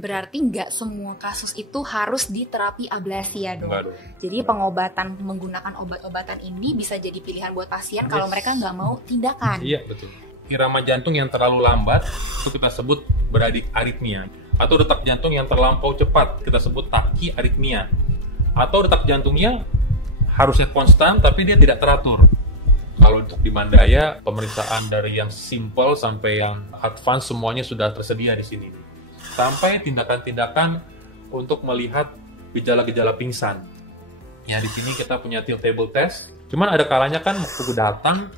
Berarti nggak semua kasus itu harus diterapi ablasi ya dok? Jadi pengobatan menggunakan obat-obatan ini bisa jadi pilihan buat pasien kalau mereka nggak mau tindakan. Iya betul. Irama jantung yang terlalu lambat itu kita sebut bradiaritmia. Atau detak jantung yang terlampau cepat kita sebut tachyarrhythmia. Atau detak jantungnya harusnya konstan tapi dia tidak teratur. Kalau untuk di Mandaya, pemeriksaan dari yang simple sampai yang advance semuanya sudah tersedia di sini. Sampai tindakan-tindakan untuk melihat gejala-gejala pingsan. Ya di sini kita punya tilt table test. Cuman ada kalanya kan waktu datang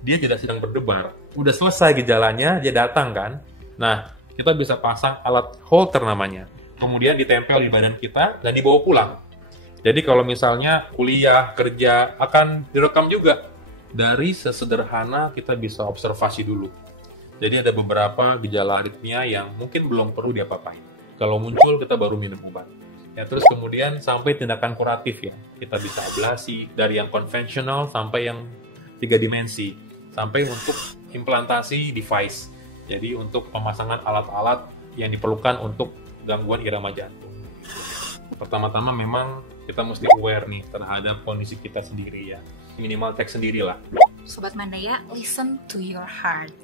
dia tidak sedang berdebar. Udah selesai gejalanya dia datang kan. Nah kita bisa pasang alat Holter namanya. Kemudian ditempel di badan kita dan dibawa pulang. Jadi kalau misalnya kuliah, kerja akan direkam juga. Dari sesederhana kita bisa observasi dulu. Jadi ada beberapa gejala aritmia yang mungkin belum perlu diapa-apain. Kalau muncul kita baru minum obat. Ya terus kemudian sampai tindakan kuratif ya. Kita bisa ablasi dari yang konvensional sampai yang 3 dimensi. Sampai untuk implantasi device. Jadi untuk pemasangan alat-alat yang diperlukan untuk gangguan irama jantung. Pertama-tama memang kita mesti aware nih terhadap kondisi kita sendiri ya. Minimal cek sendirilah. Sobat Mandaya, listen to your heart.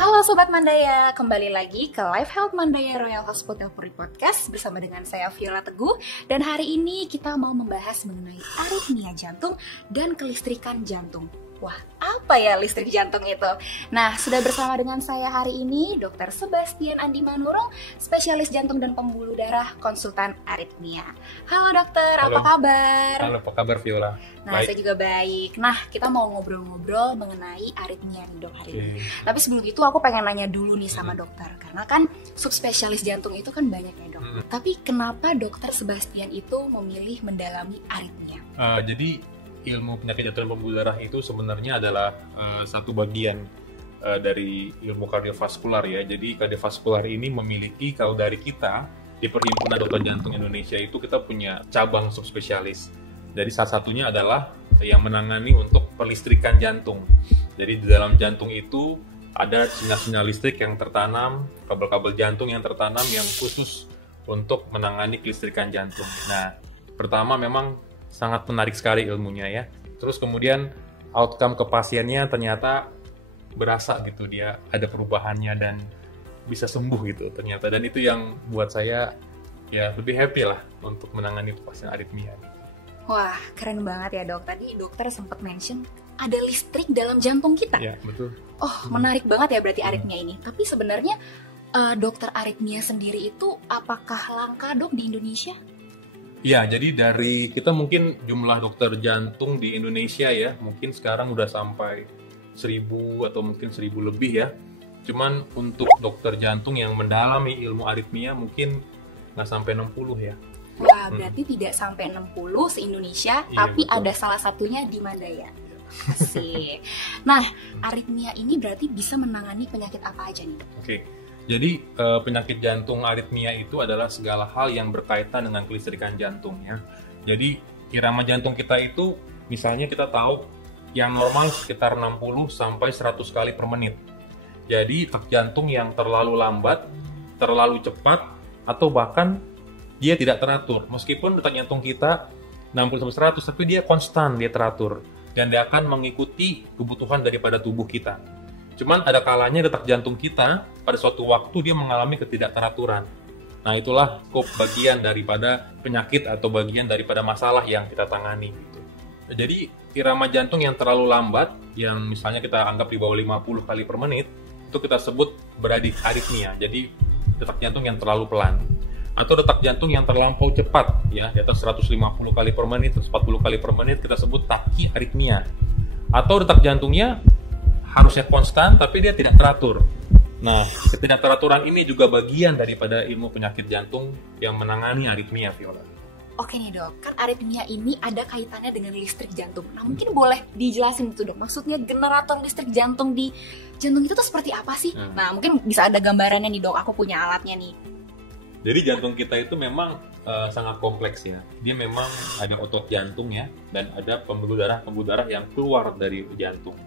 Halo Sobat Mandaya, kembali lagi ke Life Health Mandaya Royal Hospital Puri Podcast bersama dengan saya Viola Teguh. Dan hari ini kita mau membahas mengenai aritmia jantung dan kelistrikan jantung. Wah, apa ya listrik jantung itu? Nah, sudah bersama dengan saya hari ini Dr. Sebastian Andi Manurung, spesialis jantung dan pembuluh darah, konsultan aritmia. Halo dokter, Halo. apa kabar? Halo, apa kabar Viola? Nah, Baik. saya juga baik. Nah, kita mau ngobrol-ngobrol mengenai aritmia nih dok hari ini. Tapi sebelum itu aku pengen nanya dulu nih sama dokter. Karena kan subspesialis jantung itu kan banyak ya dok. Tapi kenapa dokter Sebastian itu memilih mendalami aritmia? Jadi ilmu penyakit jantung dan pembuluh darah itu sebenarnya adalah satu bagian dari ilmu kardiovaskular ya. Jadi kardiovaskular ini memiliki, kalau dari kita di Perhimpunan Dokter Jantung Indonesia itu kita punya cabang subspesialis. Jadi salah satunya adalah yang menangani untuk pelistrikan jantung. Jadi di dalam jantung itu ada sinyal-sinyal listrik yang tertanam, kabel-kabel jantung yang tertanam yang khusus untuk menangani kelistrikan jantung. Nah, pertama memang sangat menarik sekali ilmunya ya. Terus kemudian outcome ke pasiennya ternyata berasa gitu, dia ada perubahannya dan bisa sembuh gitu ternyata. Dan itu yang buat saya ya lebih happy lah untuk menangani pasien aritmia. Wah, keren banget ya dok. Tadi dokter sempat mention ada listrik dalam jantung kita. Ya, betul. Oh, menarik banget ya berarti aritmia ini. Tapi sebenarnya dokter aritmia sendiri itu apakah langka dok di Indonesia? Ya, jadi dari kita mungkin jumlah dokter jantung di Indonesia ya, mungkin sekarang udah sampai 1.000 atau mungkin 1.000 lebih ya. Cuman untuk dokter jantung yang mendalami ilmu aritmia mungkin nggak sampai 60 ya. Wah, berarti tidak sampai 60 se-Indonesia, Iya, tapi betul. ada salah satunya di Mandaya. Asik. Nah, aritmia ini berarti bisa menangani penyakit apa aja nih dok? Oke. Jadi penyakit jantung aritmia itu adalah segala hal yang berkaitan dengan kelistrikan jantung ya. Jadi irama jantung kita itu misalnya kita tahu yang normal sekitar 60 sampai 100 kali per menit. Jadi detak jantung yang terlalu lambat, terlalu cepat atau bahkan dia tidak teratur. Meskipun detak jantung kita 60 sampai 100 tapi dia konstan, dia teratur dan dia akan mengikuti kebutuhan daripada tubuh kita. Cuman ada kalanya detak jantung kita pada suatu waktu dia mengalami ketidakteraturan. Nah itulah skop bagian daripada penyakit atau bagian daripada masalah yang kita tangani. Gitu. Jadi irama jantung yang terlalu lambat, yang misalnya kita anggap di bawah 50 kali per menit, itu kita sebut bradiaritmia. Jadi detak jantung yang terlalu pelan. Atau detak jantung yang terlampau cepat, ya di atas 150 kali per menit, 140 kali per menit kita sebut tachyarrhythmia. Atau detak jantungnya harusnya konstan tapi dia tidak teratur. Nah, ketidakteraturan ini juga bagian daripada ilmu penyakit jantung yang menangani aritmia, Viola. Oke nih dok, kan aritmia ini ada kaitannya dengan listrik jantung. Nah mungkin boleh dijelasin itu dok, maksudnya generator listrik jantung di jantung itu tuh seperti apa sih? Nah mungkin bisa ada gambarannya nih dok, aku punya alatnya nih. Jadi jantung kita itu memang sangat kompleks ya. Dia memang ada otot jantung ya, dan ada pembuluh darah yang keluar dari jantung.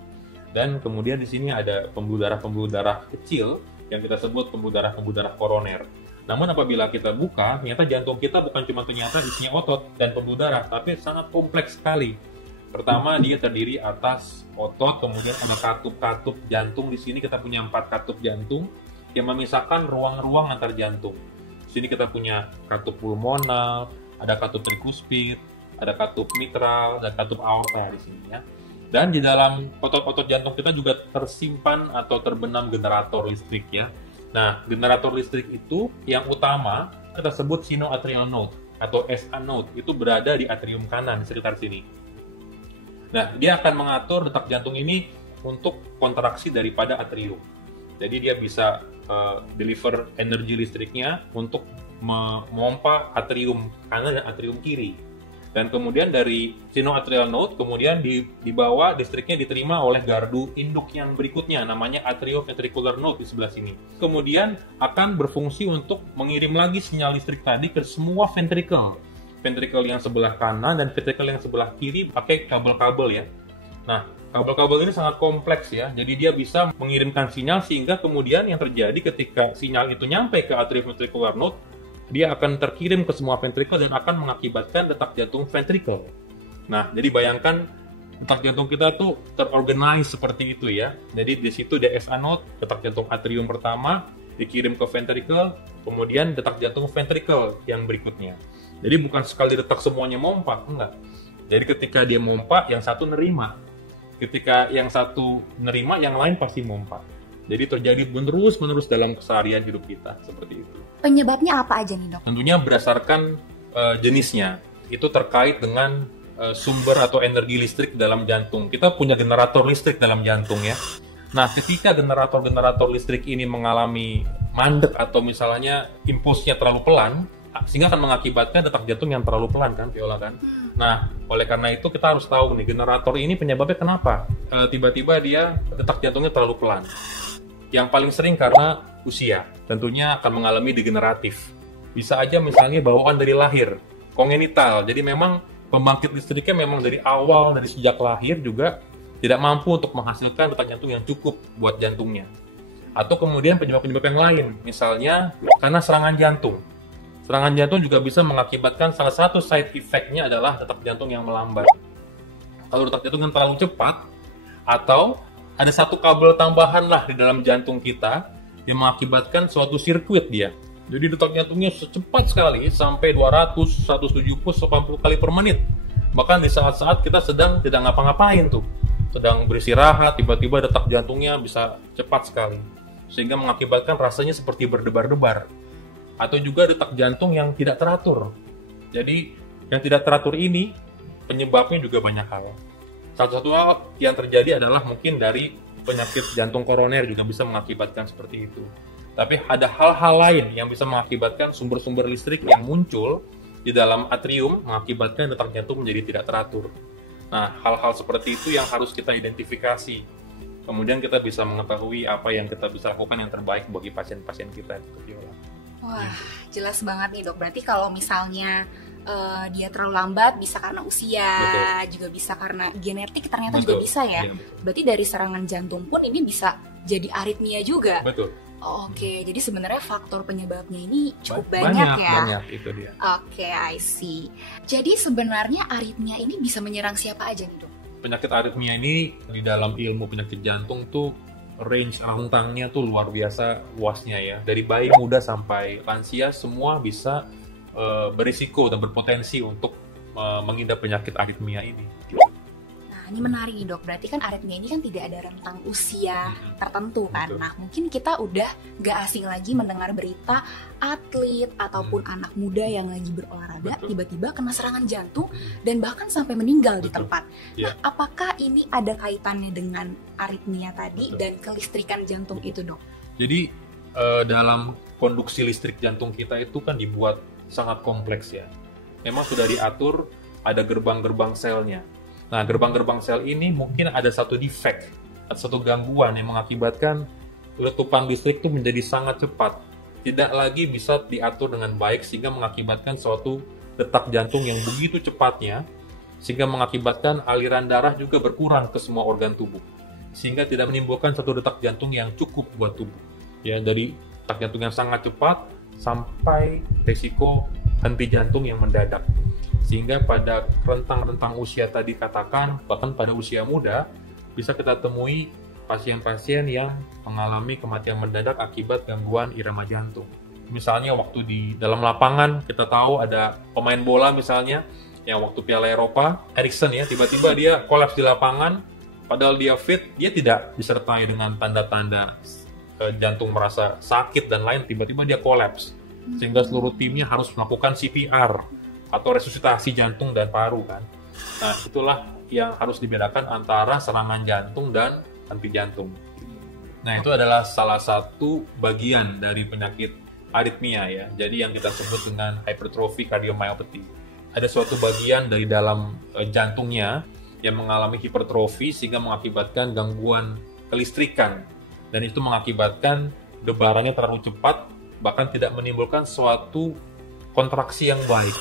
Dan kemudian di sini ada pembuluh darah kecil yang kita sebut pembuluh darah koroner. Namun apabila kita buka, ternyata jantung kita bukan cuma ternyata isinya otot dan pembuluh darah, tapi sangat kompleks sekali. Pertama, dia terdiri atas otot, kemudian ada katup-katup jantung. Di sini kita punya 4 katup jantung yang memisahkan ruang-ruang antar jantung. Di sini kita punya katup pulmonal, ada katup trikuspid, ada katup mitral, ada katup aorta di sini ya. Dan di dalam otot-otot jantung kita juga tersimpan atau terbenam generator listrik ya. Nah, generator listrik itu yang utama kita sebut sinoatrial node atau SA node, itu berada di atrium kanan di sekitar sini. Nah, dia akan mengatur detak jantung ini untuk kontraksi daripada atrium. Jadi dia bisa deliver energi listriknya untuk memompa atrium kanan dan atrium kiri. Dan kemudian dari sinoatrial node, kemudian dibawa listriknya diterima oleh gardu induk yang berikutnya, namanya atrioventricular node di sebelah sini. Kemudian akan berfungsi untuk mengirim lagi sinyal listrik tadi ke semua ventricle. Ventricle yang sebelah kanan dan ventricle yang sebelah kiri pakai kabel-kabel ya. Nah, kabel-kabel ini sangat kompleks ya, jadi dia bisa mengirimkan sinyal sehingga kemudian yang terjadi ketika sinyal itu nyampe ke atrioventricular node, dia akan terkirim ke semua ventricle dan akan mengakibatkan detak jantung ventricle. Nah, jadi bayangkan detak jantung kita tuh terorganize seperti itu ya. Jadi di situ DSA node, detak jantung atrium pertama, dikirim ke ventricle, kemudian detak jantung ventricle yang berikutnya. Jadi bukan sekali detak semuanya mompa, enggak. Jadi ketika dia mompa, yang satu nerima. Ketika yang satu nerima, yang lain pasti mompa. Jadi terjadi menerus dalam keseharian hidup kita, seperti itu. Penyebabnya apa aja nih dok? Tentunya berdasarkan jenisnya. Itu terkait dengan sumber atau energi listrik dalam jantung. Kita punya generator listrik dalam jantung ya. Nah, ketika generator listrik ini mengalami mandek atau misalnya impulsnya terlalu pelan, sehingga akan mengakibatkan detak jantung yang terlalu pelan kan, Viola kan. Nah, oleh karena itu kita harus tahu nih, generator ini penyebabnya kenapa tiba-tiba dia detak jantungnya terlalu pelan. Yang paling sering karena usia, tentunya akan mengalami degeneratif. Bisa aja misalnya bawaan dari lahir, kongenital. Jadi memang pembangkit listriknya memang dari awal, dari sejak lahir juga tidak mampu untuk menghasilkan detak jantung yang cukup buat jantungnya. Atau kemudian penyebab-penyebab yang lain, misalnya karena serangan jantung. Serangan jantung juga bisa mengakibatkan salah satu side effect-nya adalah detak jantung yang melambat. Kalau detak jantung yang terlalu cepat, atau ada satu kabel tambahan lah di dalam jantung kita yang mengakibatkan suatu sirkuit dia. Jadi detak jantungnya secepat sekali sampai 200, 170, 180 kali per menit. Bahkan di saat-saat kita sedang tidak ngapa-ngapain tuh. Sedang beristirahat, tiba-tiba detak jantungnya bisa cepat sekali. Sehingga mengakibatkan rasanya seperti berdebar-debar. Atau juga detak jantung yang tidak teratur. Jadi yang tidak teratur ini penyebabnya juga banyak hal. Satu hal yang terjadi adalah mungkin dari penyakit jantung koroner juga bisa mengakibatkan seperti itu. Tapi ada hal-hal lain yang bisa mengakibatkan sumber-sumber listrik yang muncul di dalam atrium mengakibatkan detak jantung menjadi tidak teratur. Nah, hal-hal seperti itu yang harus kita identifikasi. Kemudian kita bisa mengetahui apa yang kita bisa lakukan yang terbaik bagi pasien-pasien kita. Wah, jelas banget nih dok. Berarti kalau misalnya dia terlalu lambat bisa karena usia, betul, juga bisa karena genetik ternyata betul, juga bisa ya. Berarti dari serangan jantung pun ini bisa jadi aritmia juga. Betul. Oke, jadi sebenarnya faktor penyebabnya ini cukup banyak ya. Banyak, itu dia. Oke, I see. Jadi sebenarnya aritmia ini bisa menyerang siapa aja nih dok? Penyakit aritmia ini di dalam ilmu penyakit jantung tuh range rentangnya tuh luar biasa luasnya ya. Dari bayi muda sampai lansia semua bisa berisiko dan berpotensi untuk mengidap penyakit aritmia ini. Nah, ini menarik nih dok. Berarti kan aritmia ini kan tidak ada rentang usia tertentu kan. Betul. Nah, mungkin kita udah gak asing lagi mendengar berita atlet ataupun anak muda yang lagi berolahraga tiba-tiba kena serangan jantung dan bahkan sampai meninggal di tempat. Nah, apakah ini ada kaitannya dengan aritmia tadi dan kelistrikan jantung itu dok? Jadi dalam konduksi listrik jantung kita itu kan dibuat sangat kompleks ya. Memang sudah diatur ada gerbang-gerbang selnya. Nah, gerbang-gerbang sel ini mungkin ada satu defect, ada satu gangguan yang mengakibatkan letupan listrik itu menjadi sangat cepat. Tidak lagi bisa diatur dengan baik sehingga mengakibatkan suatu detak jantung yang begitu cepatnya sehingga mengakibatkan aliran darah juga berkurang ke semua organ tubuh. sehingga tidak menimbulkan satu detak jantung yang cukup buat tubuh. Ya, dari detak jantung yang sangat cepat sampai risiko henti jantung yang mendadak. Sehingga pada rentang-rentang usia tadi katakan, bahkan pada usia muda, bisa kita temui pasien-pasien yang mengalami kematian mendadak akibat gangguan irama jantung. Misalnya waktu di dalam lapangan, kita tahu ada pemain bola misalnya, yang waktu Piala Eropa, Eriksen ya, tiba-tiba dia kolaps di lapangan, padahal dia fit, dia tidak disertai dengan tanda-tanda jantung merasa sakit dan lain, tiba-tiba dia kolaps. Sehingga seluruh timnya harus melakukan CPR atau resusitasi jantung dan paru kan. Nah, itulah yang harus dibedakan antara serangan jantung dan henti jantung. Nah, itu adalah salah satu bagian dari penyakit aritmia ya. Jadi yang kita sebut dengan hypertrophy cardiomyopathy. Ada suatu bagian dari dalam jantungnya yang mengalami hipertrofi sehingga mengakibatkan gangguan kelistrikan. Dan itu mengakibatkan debarannya terlalu cepat, bahkan tidak menimbulkan suatu kontraksi yang baik.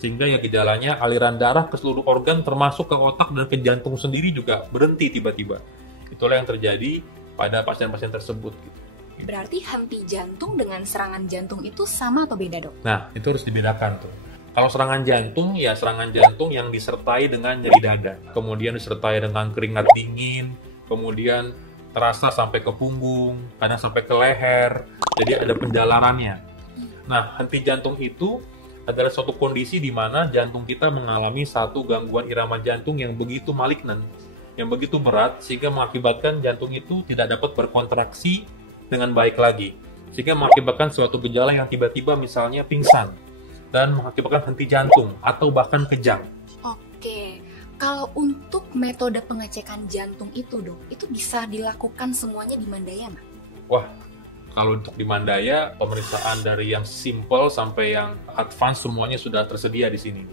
Sehingga ya gejalanya aliran darah ke seluruh organ termasuk ke otak dan ke jantung sendiri juga berhenti tiba-tiba. Itulah yang terjadi pada pasien-pasien tersebut. Berarti henti jantung dengan serangan jantung itu sama atau beda, Dok? Nah, itu harus dibedakan tuh. Kalau serangan jantung, ya serangan jantung yang disertai dengan nyeri dada. Kemudian disertai dengan keringat dingin, kemudian terasa sampai ke punggung, kadang sampai ke leher, jadi ada penjalarannya. Nah, henti jantung itu adalah suatu kondisi di mana jantung kita mengalami satu gangguan irama jantung yang begitu malignan, yang begitu berat, sehingga mengakibatkan jantung itu tidak dapat berkontraksi dengan baik lagi, sehingga mengakibatkan suatu gejala yang tiba-tiba misalnya pingsan, dan mengakibatkan henti jantung, atau bahkan kejang. Oke. Kalau untuk metode pengecekan jantung itu, Dok, itu bisa dilakukan semuanya di Mandaya, nggak? Wah, kalau untuk di Mandaya, pemeriksaan dari yang simple sampai yang advance semuanya sudah tersedia di sini.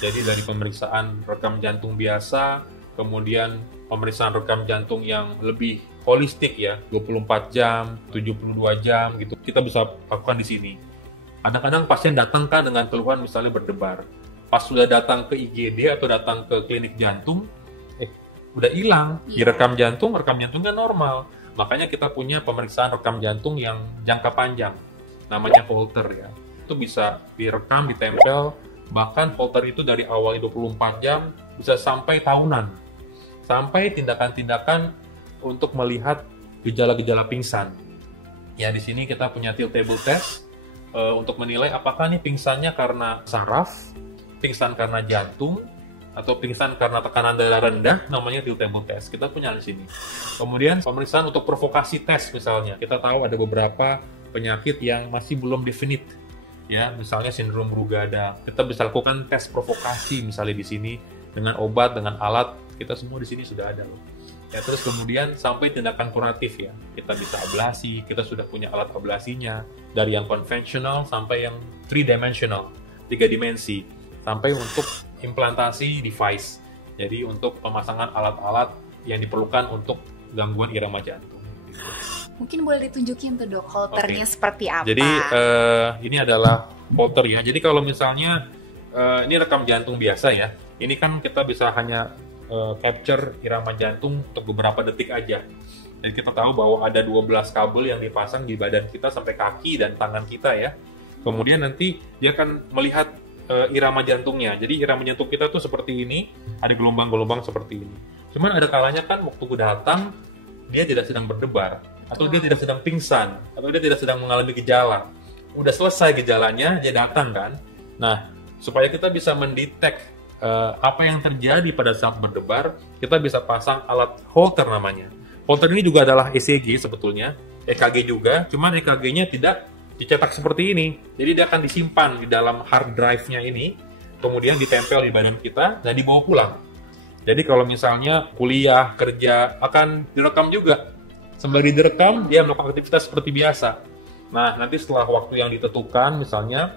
Jadi dari pemeriksaan rekam jantung biasa, kemudian pemeriksaan rekam jantung yang lebih holistik ya, 24 jam, 72 jam gitu, kita bisa lakukan di sini. Kadang-kadang pasien datang kan dengan keluhan misalnya berdebar. Pas sudah datang ke IGD atau datang ke klinik jantung, udah hilang. Direkam jantungnya normal. Makanya kita punya pemeriksaan rekam jantung yang jangka panjang. Namanya Holter ya. Itu bisa direkam, ditempel, bahkan Holter itu dari awal 24 jam bisa sampai tahunan. Sampai tindakan-tindakan untuk melihat gejala-gejala pingsan. Ya, di sini kita punya tiltable test untuk menilai apakah nih pingsannya karena saraf, pingsan karena jantung, atau pingsan karena tekanan darah rendah, namanya tiltable test. Kita punya di sini. Kemudian pemeriksaan untuk provokasi test misalnya. Kita tahu ada beberapa penyakit yang masih belum definite. Ya, misalnya sindrom Brugada. Kita bisa lakukan tes provokasi misalnya di sini dengan obat, dengan alat. Kita semua di sini sudah ada loh. Ya, terus kemudian sampai tindakan kuratif ya. Kita bisa ablasi, kita sudah punya alat ablasinya dari yang konvensional sampai yang 3-dimensional, 3 dimensi. Sampai untuk implantasi device, jadi untuk pemasangan alat-alat yang diperlukan untuk gangguan irama jantung. Mungkin boleh ditunjukin tuh, Dok, holternya seperti apa? Jadi ini adalah holter ya. Jadi kalau misalnya ini rekam jantung biasa ya, ini kan kita bisa hanya capture irama jantung untuk beberapa detik aja. Dan kita tahu bahwa ada 12 kabel yang dipasang di badan kita sampai kaki dan tangan kita ya. Kemudian nanti dia akan melihat irama jantungnya. Jadi irama jantung kita tuh seperti ini, ada gelombang-gelombang seperti ini. Cuman ada kalanya kan waktu datang dia tidak sedang berdebar, atau dia tidak sedang pingsan, atau dia tidak sedang mengalami gejala. Udah selesai gejalanya, dia datang kan. Nah, supaya kita bisa mendetek apa yang terjadi pada saat berdebar, kita bisa pasang alat Holter namanya. Holter ini juga adalah ECG sebetulnya, EKG juga, cuman EKG-nya tidak dicetak seperti ini. Jadi dia akan disimpan di dalam hard drive-nya ini, kemudian ditempel di badan kita dan dibawa pulang. Jadi kalau misalnya kuliah, kerja, akan direkam juga. Sembari direkam, dia melakukan aktivitas seperti biasa. Nah, nanti setelah waktu yang ditentukan, misalnya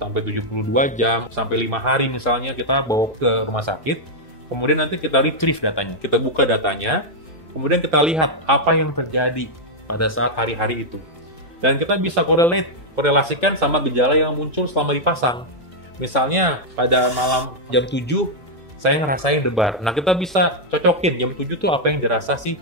sampai 72 jam, sampai 5 hari misalnya, kita bawa ke rumah sakit, kemudian nanti kita retrieve datanya, kita buka datanya, kemudian kita lihat apa yang terjadi pada saat hari-hari itu. Dan kita bisa korelasikan sama gejala yang muncul selama dipasang. Misalnya pada malam jam 7 saya ngerasain debar. Nah, kita bisa cocokin jam 7 tuh apa yang dirasa sih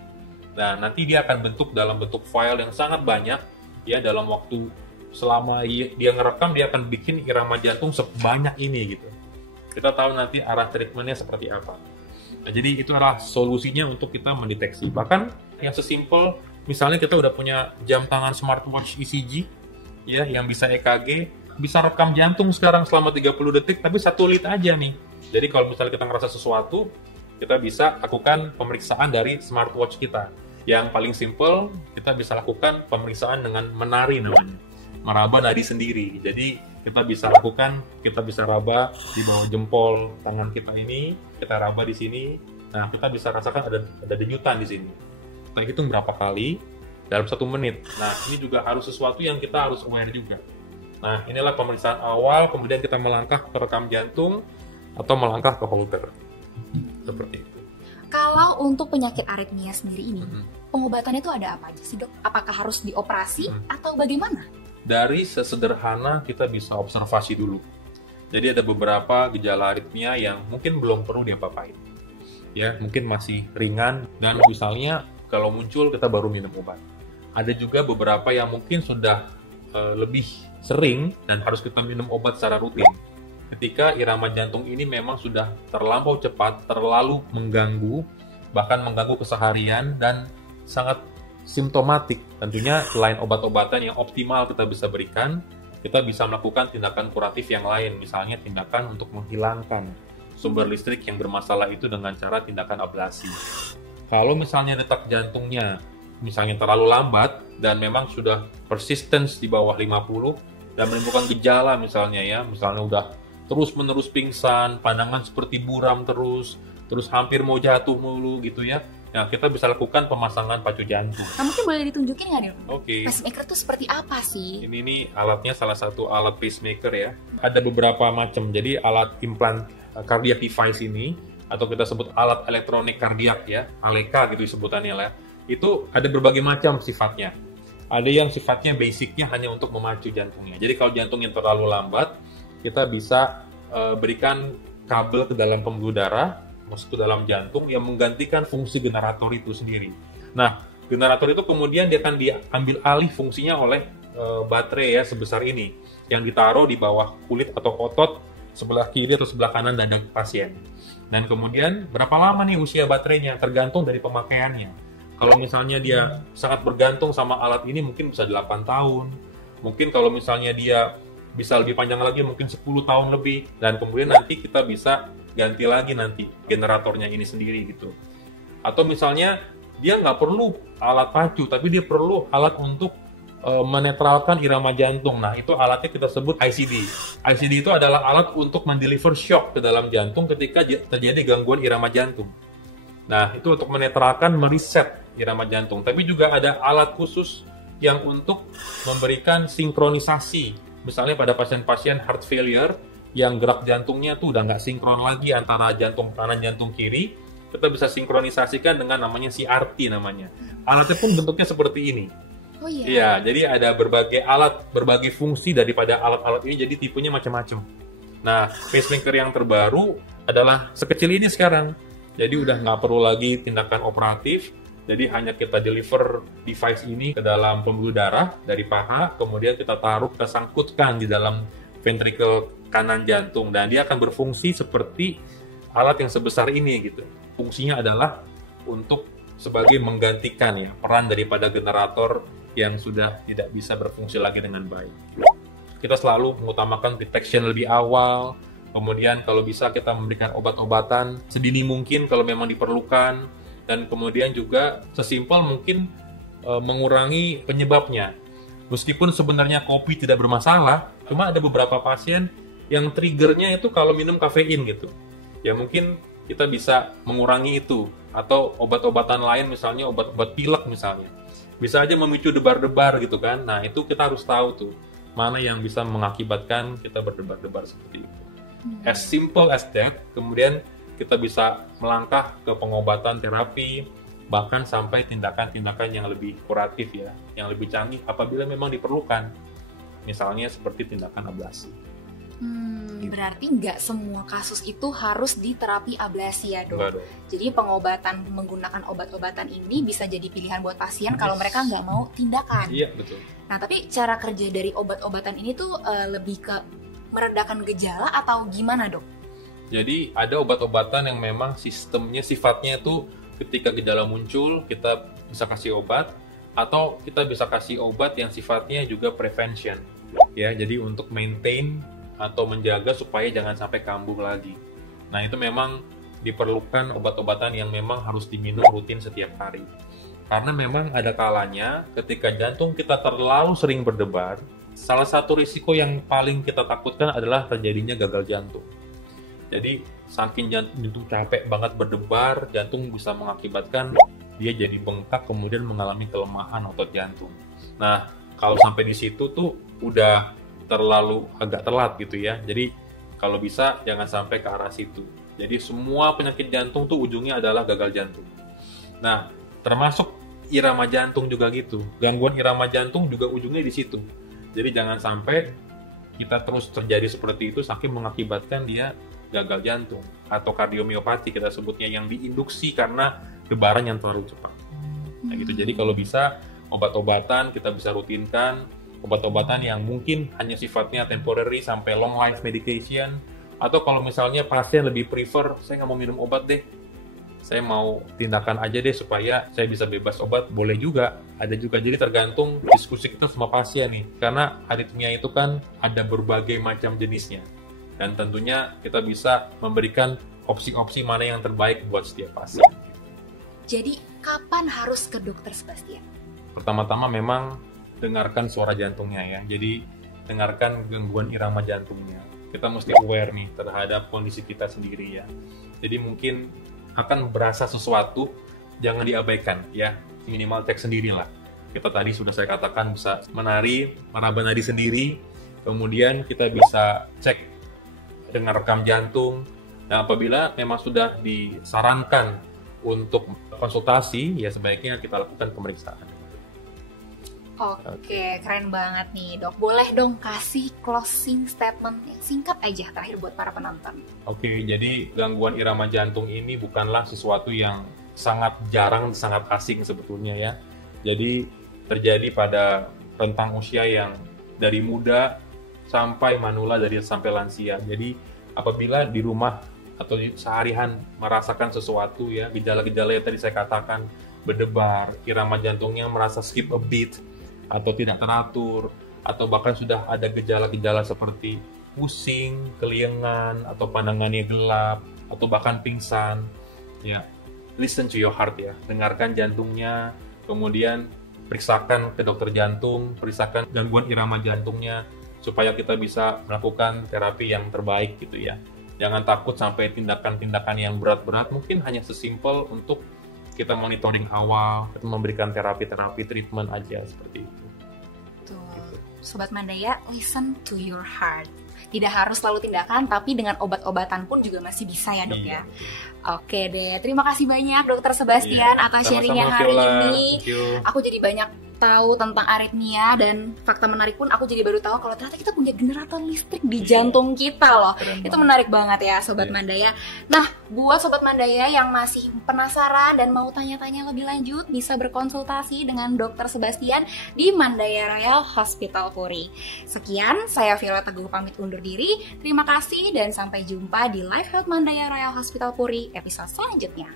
Nah, nanti dia akan bentuk dalam bentuk file yang sangat banyak, ya, dalam waktu selama dia ngerekam, dia akan bikin irama jantung sebanyak ini gitu. Kita tahu nanti arah treatmentnya seperti apa. Nah, jadi itu adalah solusinya untuk kita mendeteksi. Bahkan yang sesimpel, misalnya kita udah punya jam tangan smartwatch ECG, ya, yang bisa EKG, bisa rekam jantung sekarang selama 30 detik, tapi 1 lead aja nih. Jadi kalau misalnya kita ngerasa sesuatu, kita bisa lakukan pemeriksaan dari smartwatch kita. Yang paling simple, kita bisa lakukan pemeriksaan dengan menari namanya. Meraba nadi sendiri. Jadi kita bisa raba di bawah jempol tangan kita ini, kita raba di sini. Nah, kita bisa rasakan ada denyutan di sini. Kita hitung berapa kali dalam 1 menit. Nah, ini juga harus sesuatu yang kita harus aware juga. Nah, inilah pemeriksaan awal, kemudian kita melangkah ke rekam jantung atau melangkah ke Holter. Seperti itu. Kalau untuk penyakit aritmia sendiri ini, pengobatannya itu ada apa aja sih, Dok? Apakah harus dioperasi atau bagaimana? Dari sesederhana kita bisa observasi dulu. Jadi ada beberapa gejala aritmia yang mungkin belum perlu diapa-apain. Ya, mungkin masih ringan dan misalnya kalau muncul kita baru minum obat. Ada juga beberapa yang mungkin sudah lebih sering dan harus kita minum obat secara rutin. Ketika irama jantung ini memang sudah terlampau cepat, terlalu mengganggu, bahkan mengganggu keseharian dan sangat simptomatik. Tentunya selain obat-obatan yang optimal kita bisa berikan, kita bisa melakukan tindakan kuratif yang lain, misalnya tindakan untuk menghilangkan sumber listrik yang bermasalah itu dengan cara tindakan ablasi. Kalau misalnya detak jantungnya misalnya terlalu lambat dan memang sudah persistence di bawah 50 dan menimbulkan gejala misalnya udah terus-menerus pingsan, pandangan seperti buram terus hampir mau jatuh mulu gitu ya. Nah, kita bisa lakukan pemasangan pacu jantung. Nah, mungkin boleh ditunjukin nggak nih? Oke. Pacemaker itu seperti apa sih? Ini nih alatnya, salah satu alat pacemaker ya. Ada beberapa macam. Jadi alat implant cardiac device ini, atau kita sebut alat elektronik kardiak ya, ALEKA gitu sebutannya lah. Itu ada berbagai macam sifatnya. Ada yang sifatnya basicnya hanya untuk memacu jantungnya. Jadi kalau jantungnya terlalu lambat, kita bisa berikan kabel ke dalam pembuluh darah, masuk ke dalam jantung yang menggantikan fungsi generator itu sendiri. Nah, generator itu kemudian dia akan diambil alih fungsinya oleh baterai ya sebesar ini yang ditaruh di bawah kulit atau otot sebelah kiri atau sebelah kanan dada pasien. Dan kemudian berapa lama nih usia baterainya tergantung dari pemakaiannya. Kalau misalnya dia sangat bergantung sama alat ini mungkin bisa 8 tahun. Mungkin kalau misalnya dia bisa lebih panjang lagi mungkin 10 tahun lebih. Dan kemudian nanti kita bisa ganti lagi nanti generatornya ini sendiri gitu. Atau misalnya dia nggak perlu alat pacu, tapi dia perlu alat untuk menetralkan irama jantung. Nah, itu alatnya kita sebut ICD. ICD itu adalah alat untuk mendeliver shock ke dalam jantung ketika terjadi gangguan irama jantung. Nah, itu untuk menetralkan, mereset irama jantung. Tapi juga ada alat khusus yang untuk memberikan sinkronisasi. Misalnya pada pasien-pasien heart failure yang gerak jantungnya tuh udah nggak sinkron lagi antara jantung kanan, jantung kiri, kita bisa sinkronisasikan dengan namanya CRT namanya. Alatnya pun bentuknya seperti ini. Oh iya. Iya, jadi ada berbagai alat, berbagai fungsi daripada alat-alat ini, jadi tipenya macam-macam. Nah, pacemaker yang terbaru adalah sekecil ini sekarang. Jadi udah nggak perlu lagi tindakan operatif, jadi hanya kita deliver device ini ke dalam pembuluh darah dari paha, kemudian kita taruh, kita sangkutkan di dalam ventricle kanan jantung, dan dia akan berfungsi seperti alat yang sebesar ini gitu. Fungsinya adalah untuk sebagai menggantikan ya peran daripada generator yang sudah tidak bisa berfungsi lagi dengan baik. Kita selalu mengutamakan detection lebih awal, kemudian kalau bisa kita memberikan obat-obatan sedini mungkin kalau memang diperlukan, dan kemudian juga sesimpel mungkin mengurangi penyebabnya. Meskipun sebenarnya kopi tidak bermasalah, cuma ada beberapa pasien yang triggernya itu kalau minum kafein gitu. Ya mungkin kita bisa mengurangi itu, atau obat-obatan lain misalnya obat-obat pilek misalnya. Bisa aja memicu debar-debar gitu kan. Nah, itu kita harus tahu tuh mana yang bisa mengakibatkan kita berdebar-debar seperti itu. As simple as that, kemudian kita bisa melangkah ke pengobatan terapi, bahkan sampai tindakan-tindakan yang lebih kuratif ya, yang lebih canggih apabila memang diperlukan. Misalnya seperti tindakan ablasi. Berarti nggak semua kasus itu harus di terapi ablasi ya, Dok? Enggak dong. Jadi pengobatan menggunakan obat-obatan ini bisa jadi pilihan buat pasien kalau mereka nggak mau tindakan. Iya, betul. Nah, tapi cara kerja dari obat-obatan ini tuh lebih ke meredakan gejala atau gimana, Dok? Jadi ada obat-obatan yang memang sifatnya itu ketika gejala muncul kita bisa kasih obat, atau kita bisa kasih obat yang sifatnya juga prevention. Ya, jadi untuk maintain atau menjaga supaya jangan sampai kambuh lagi. Nah, itu memang diperlukan obat-obatan yang memang harus diminum rutin setiap hari. Karena memang ada kalanya ketika jantung kita terlalu sering berdebar, salah satu risiko yang paling kita takutkan adalah terjadinya gagal jantung. Jadi, saking jantung capek banget berdebar, jantung bisa mengakibatkan dia jadi bengkak kemudian mengalami kelemahan otot jantung. Nah, kalau sampai di situ tuh udah terlalu agak telat gitu ya. Jadi kalau bisa jangan sampai ke arah situ. Jadi semua penyakit jantung tuh ujungnya adalah gagal jantung. Nah, termasuk irama jantung juga gitu. Gangguan irama jantung juga ujungnya di situ. Jadi jangan sampai kita terus terjadi seperti itu sampai mengakibatkan dia gagal jantung atau kardiomiopati kita sebutnya, yang diinduksi karena debaran yang terlalu cepat. Nah, gitu. Jadi kalau bisa obat-obatan kita bisa rutinkan, obat-obatan yang mungkin hanya sifatnya temporary sampai long life medication, atau kalau misalnya pasien lebih prefer saya nggak mau minum obat deh, saya mau tindakan aja deh supaya saya bisa bebas obat, boleh juga, ada juga. Jadi tergantung diskusi kita sama pasien nih, karena aritmia itu kan ada berbagai macam jenisnya, dan tentunya kita bisa memberikan opsi-opsi mana yang terbaik buat setiap pasien. Jadi kapan harus ke dokter, Sebastian? Pertama-tama memang dengarkan suara jantungnya ya. Jadi dengarkan gangguan irama jantungnya. Kita mesti aware nih terhadap kondisi kita sendiri ya. Jadi mungkin akan berasa sesuatu, jangan diabaikan ya. Minimal cek sendirilah. Kita tadi sudah saya katakan bisa meraba nadi sendiri. Kemudian kita bisa cek dengan rekam jantung. Dan apabila memang sudah disarankan untuk konsultasi, ya sebaiknya kita lakukan pemeriksaan. Oke, keren banget nih, Dok. Boleh dong kasih closing statement yang singkat aja terakhir buat para penonton. Oke, jadi gangguan irama jantung ini bukanlah sesuatu yang sangat jarang, sangat asing sebetulnya ya. Jadi terjadi pada rentang usia yang dari muda sampai manula, dari sampai lansia. Jadi apabila di rumah atau seharian merasakan sesuatu ya, gejala-gejala yang tadi saya katakan, berdebar, irama jantungnya merasa skip a beat, atau tidak teratur, atau bahkan sudah ada gejala-gejala seperti pusing, keliengan, atau pandangannya gelap, atau bahkan pingsan, ya, listen to your heart ya, dengarkan jantungnya, kemudian periksakan ke dokter jantung, periksakan gangguan irama jantungnya, supaya kita bisa melakukan terapi yang terbaik gitu ya. Jangan takut sampai tindakan-tindakan yang berat-berat, mungkin hanya sesimpel untuk kita monitoring awal, kita memberikan terapi-terapi treatment aja seperti itu. Tuh, Sobat Mandaya, listen to your heart. Tidak harus selalu tindakan, tapi dengan obat-obatan pun juga masih bisa ya, Dok ya. Oke deh, terima kasih banyak Dokter Sebastian atas sharingnya hari ini. Aku jadi banyak tahu tentang aritmia, dan fakta menarik pun aku jadi baru tahu kalau ternyata kita punya generator listrik di jantung kita loh. Itu menarik banget ya Sobat Mandaya. Nah, buat Sobat Mandaya yang masih penasaran dan mau tanya-tanya lebih lanjut, bisa berkonsultasi dengan Dokter Sebastian di Mandaya Royal Hospital Puri. Sekian, saya Viola Teguh pamit undur diri. Terima kasih dan sampai jumpa di Life Health Mandaya Royal Hospital Puri episode selanjutnya.